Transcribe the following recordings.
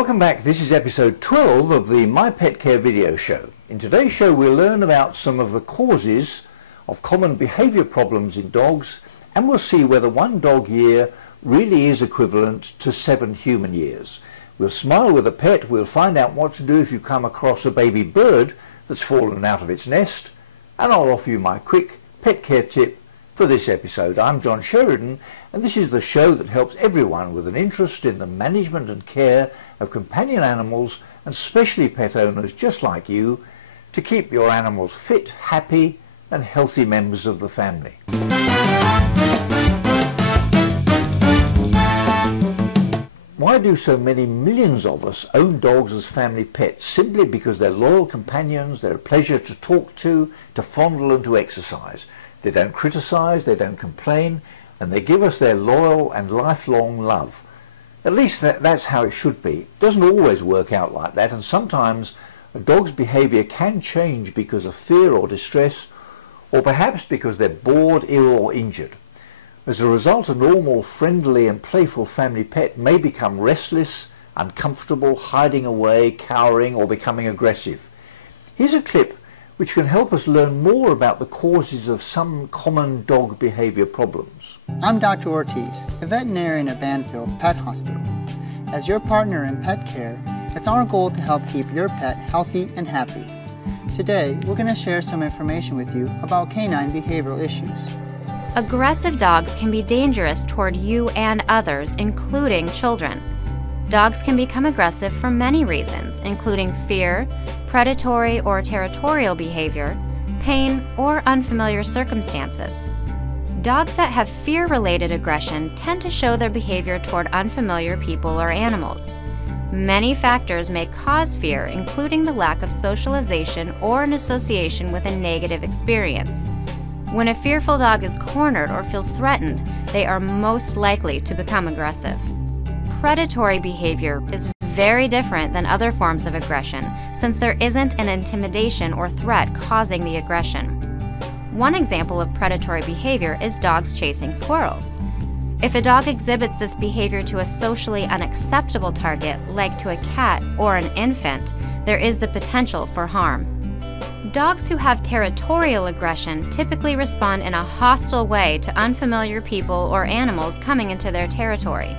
Welcome back. This is episode 12 of the My Pet Care video show. In today's show we'll learn about some of the causes of common behavior problems in dogs, and we'll see whether 1 dog year really is equivalent to 7 human years. We'll smile with a pet, we'll find out what to do if you come across a baby bird that's fallen out of its nest, and I'll offer you my quick pet care tip for this episode. I'm John Sheridan, and this is the show that helps everyone with an interest in the management and care of companion animals, and especially pet owners just like you, to keep your animals fit, happy and healthy members of the family. Why do so many millions of us own dogs as family pets? Simply because they're loyal companions, they're a pleasure to talk to fondle and to exercise. They don't criticize, they don't complain, and they give us their loyal and lifelong love. At least that's how it should be. It doesn't always work out like that, and sometimes a dog's behavior can change because of fear or distress, or perhaps because they're bored, ill or injured. As a result, a normal, friendly and playful family pet may become restless, uncomfortable, hiding away, cowering or becoming aggressive. Here's a clip which can help us learn more about the causes of some common dog behavior problems. I'm Dr. Ortiz, a veterinarian at Banfield Pet Hospital. As your partner in pet care, it's our goal to help keep your pet healthy and happy. Today, we're going to share some information with you about canine behavioral issues. Aggressive dogs can be dangerous toward you and others, including children. Dogs can become aggressive for many reasons, including fear, predatory or territorial behavior, pain, or unfamiliar circumstances. Dogs that have fear-related aggression tend to show their behavior toward unfamiliar people or animals. Many factors may cause fear, including the lack of socialization or an association with a negative experience. When a fearful dog is cornered or feels threatened, they are most likely to become aggressive. Predatory behavior is very different than other forms of aggression, since there isn't an intimidation or threat causing the aggression. One example of predatory behavior is dogs chasing squirrels. If a dog exhibits this behavior to a socially unacceptable target, like to a cat or an infant, there is the potential for harm. Dogs who have territorial aggression typically respond in a hostile way to unfamiliar people or animals coming into their territory.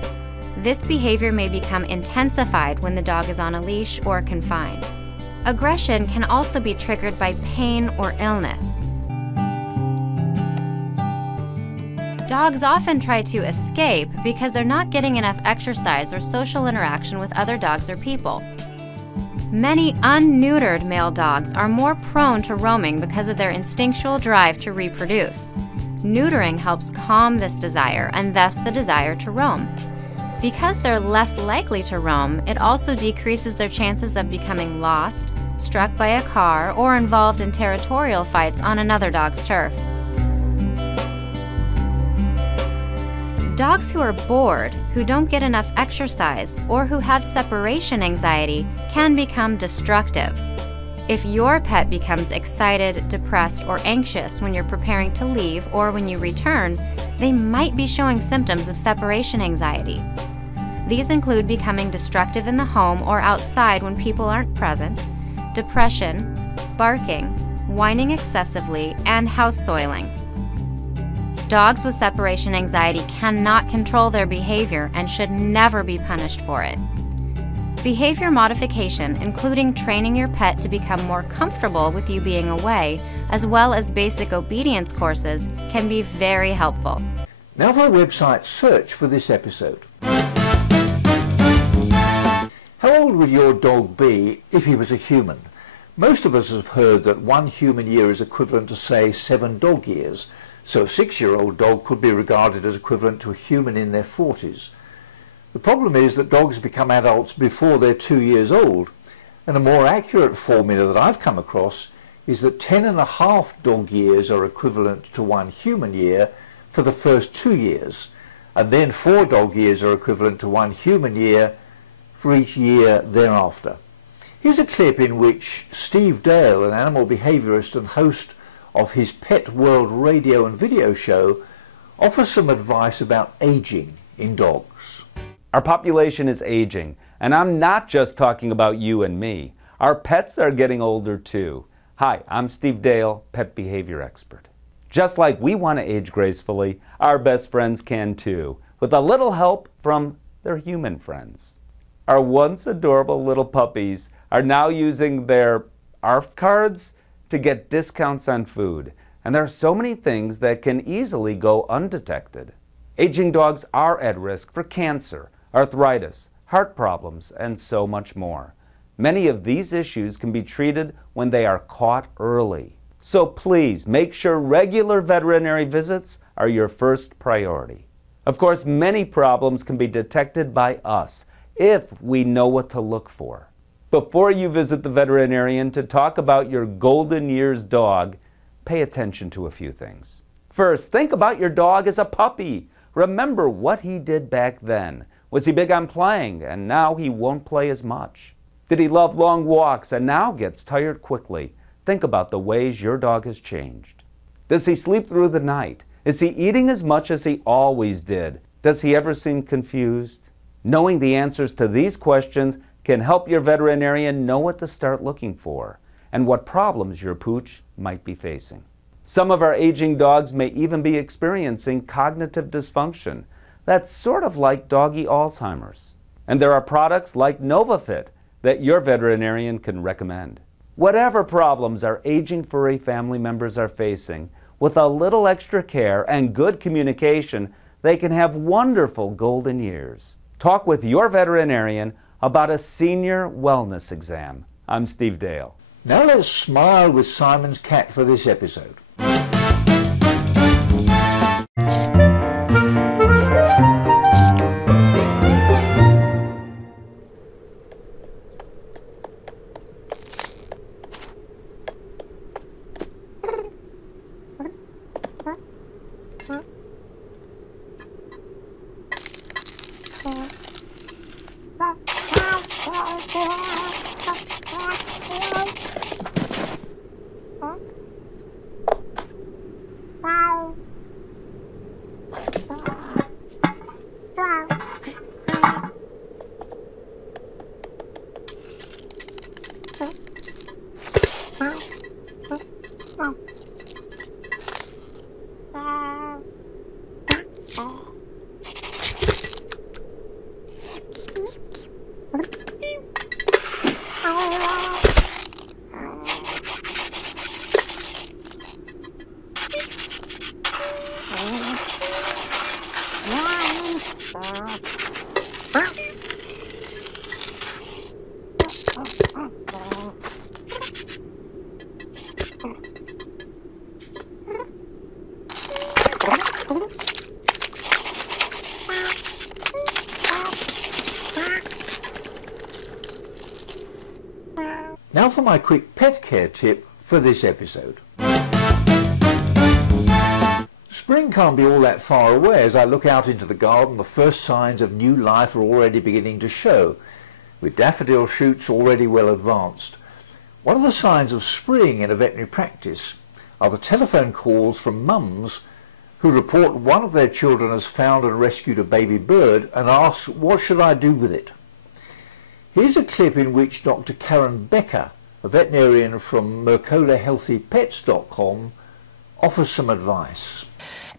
This behavior may become intensified when the dog is on a leash or confined. Aggression can also be triggered by pain or illness. Dogs often try to escape because they're not getting enough exercise or social interaction with other dogs or people. Many unneutered male dogs are more prone to roaming because of their instinctual drive to reproduce. Neutering helps calm this desire and thus the desire to roam. Because they're less likely to roam, it also decreases their chances of becoming lost, struck by a car, or involved in territorial fights on another dog's turf. Dogs who are bored, who don't get enough exercise, or who have separation anxiety can become destructive. If your pet becomes excited, depressed, or anxious when you're preparing to leave or when you return, they might be showing symptoms of separation anxiety. These include becoming destructive in the home or outside when people aren't present, depression, barking, whining excessively, and house soiling. Dogs with separation anxiety cannot control their behavior and should never be punished for it. Behavior modification, including training your pet to become more comfortable with you being away, as well as basic obedience courses, can be very helpful. Now for a website search for this episode. How old would your dog be if he was a human? Most of us have heard that 1 human year is equivalent to, say, 7 dog years, so a 6-year-old dog could be regarded as equivalent to a human in their 40s. The problem is that dogs become adults before they're 2 years old, and a more accurate formula that I've come across is that 10.5 dog years are equivalent to 1 human year for the first 2 years, and then 4 dog years are equivalent to 1 human year for each year thereafter. Here's a clip in which Steve Dale, an animal behaviorist and host of his Pet World radio and video show, offers some advice about aging in dogs. Our population is aging. And I'm not just talking about you and me. Our pets are getting older too. Hi, I'm Steve Dale, pet behavior expert. Just like we want to age gracefully, our best friends can too, with a little help from their human friends. Our once adorable little puppies are now using their ARF cards to get discounts on food. And there are so many things that can easily go undetected. Aging dogs are at risk for cancer, arthritis, heart problems, and so much more. Many of these issues can be treated when they are caught early. So please make sure regular veterinary visits are your first priority. Of course, many problems can be detected by us if we know what to look for. Before you visit the veterinarian to talk about your golden years dog, pay attention to a few things. First, think about your dog as a puppy. Remember what he did back then. Was he big on playing and now he won't play as much? Did he love long walks and now gets tired quickly? Think about the ways your dog has changed. Does he sleep through the night? Is he eating as much as he always did? Does he ever seem confused? Knowing the answers to these questions can help your veterinarian know what to start looking for and what problems your pooch might be facing. Some of our aging dogs may even be experiencing cognitive dysfunction. That's sort of like doggy Alzheimer's. And there are products like NovaFit that your veterinarian can recommend. Whatever problems our aging furry family members are facing, with a little extra care and good communication, they can have wonderful golden years. Talk with your veterinarian about a senior wellness exam. I'm Steve Dale. Now let's smile with Simon's cat for this episode. Now for my quick pet care tip for this episode. Spring can't be all that far away. As I look out into the garden, the first signs of new life are already beginning to show, with daffodil shoots already well advanced. One of the signs of spring in a veterinary practice are the telephone calls from mums who report one of their children has found and rescued a baby bird and asks, "What should I do with it?" Here's a clip in which Dr. Karen Becker, a veterinarian from MercolaHealthyPets.com, offers some advice.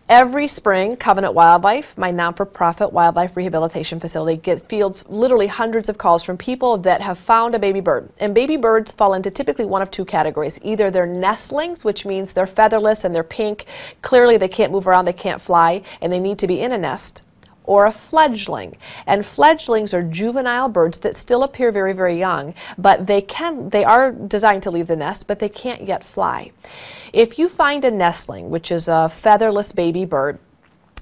Every spring, Covenant Wildlife, my non-for-profit wildlife rehabilitation facility, fields literally hundreds of calls from people that have found a baby bird. And baby birds fall into typically one of two categories. Either they're nestlings, which means they're featherless and they're pink. Clearly they can't move around, they can't fly, and they need to be in a nest. Or a fledgling. And fledglings are juvenile birds that still appear very, very young, but they are designed to leave the nest, but they can't yet fly. If you find a nestling, which is a featherless baby bird,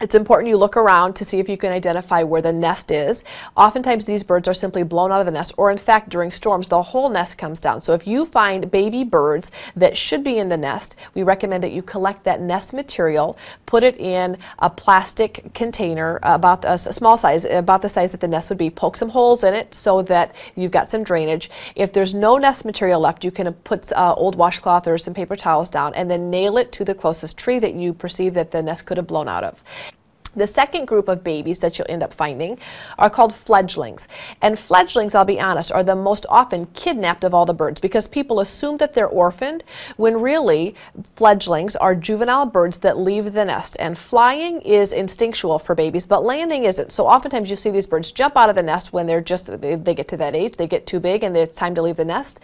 it's important you look around to see if you can identify where the nest is. Oftentimes these birds are simply blown out of the nest, or in fact during storms the whole nest comes down. So if you find baby birds that should be in the nest, we recommend that you collect that nest material, put it in a plastic container about a small size, about the size that the nest would be, poke some holes in it so that you've got some drainage. If there's no nest material left, you can put old washcloth or some paper towels down and then nail it to the closest tree that you perceive that the nest could have blown out of. The second group of babies that you'll end up finding are called fledglings. And fledglings, I'll be honest, are the most often kidnapped of all the birds because people assume that they're orphaned when really fledglings are juvenile birds that leave the nest. And flying is instinctual for babies, but landing isn't. So oftentimes you see these birds jump out of the nest when they get to that age, they get too big and it's time to leave the nest.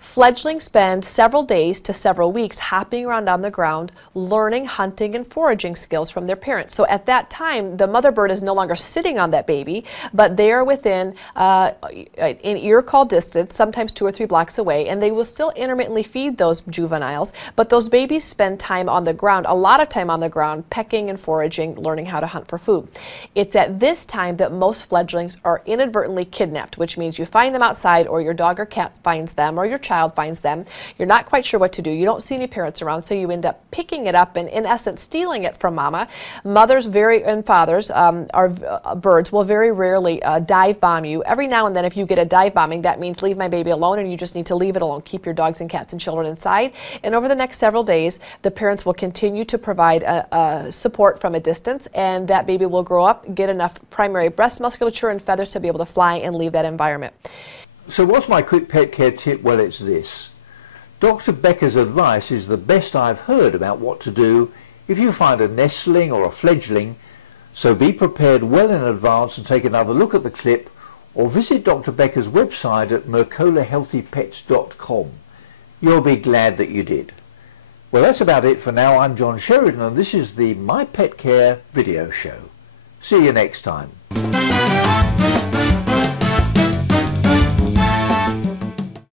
Fledglings spend several days to several weeks hopping around on the ground, learning hunting and foraging skills from their parents. So at that time, the mother bird is no longer sitting on that baby, but they are within an ear call distance, sometimes 2 or 3 blocks away, and they will still intermittently feed those juveniles, but those babies spend time on the ground, a lot of time on the ground, pecking and foraging, learning how to hunt for food. It's at this time that most fledglings are inadvertently kidnapped, which means you find them outside, or your dog or cat finds them, or your child finds them. You're not quite sure what to do. You don't see any parents around, so you end up picking it up and in essence stealing it from mama. Mothers and fathers, birds will very rarely dive bomb you. Every now and then if you get a dive bombing, that means leave my baby alone, and you just need to leave it alone. Keep your dogs and cats and children inside. And over the next several days, the parents will continue to provide support from a distance, and that baby will grow up, get enough primary breast musculature and feathers to be able to fly and leave that environment. So what's my quick pet care tip? Well, it's this. Dr. Becker's advice is the best I've heard about what to do if you find a nestling or a fledgling, so be prepared well in advance and take another look at the clip, or visit Dr. Becker's website at mercolahealthypets.com. You'll be glad that you did. Well, that's about it for now. I'm John Sheridan, and this is the My Pet Care video show. See you next time.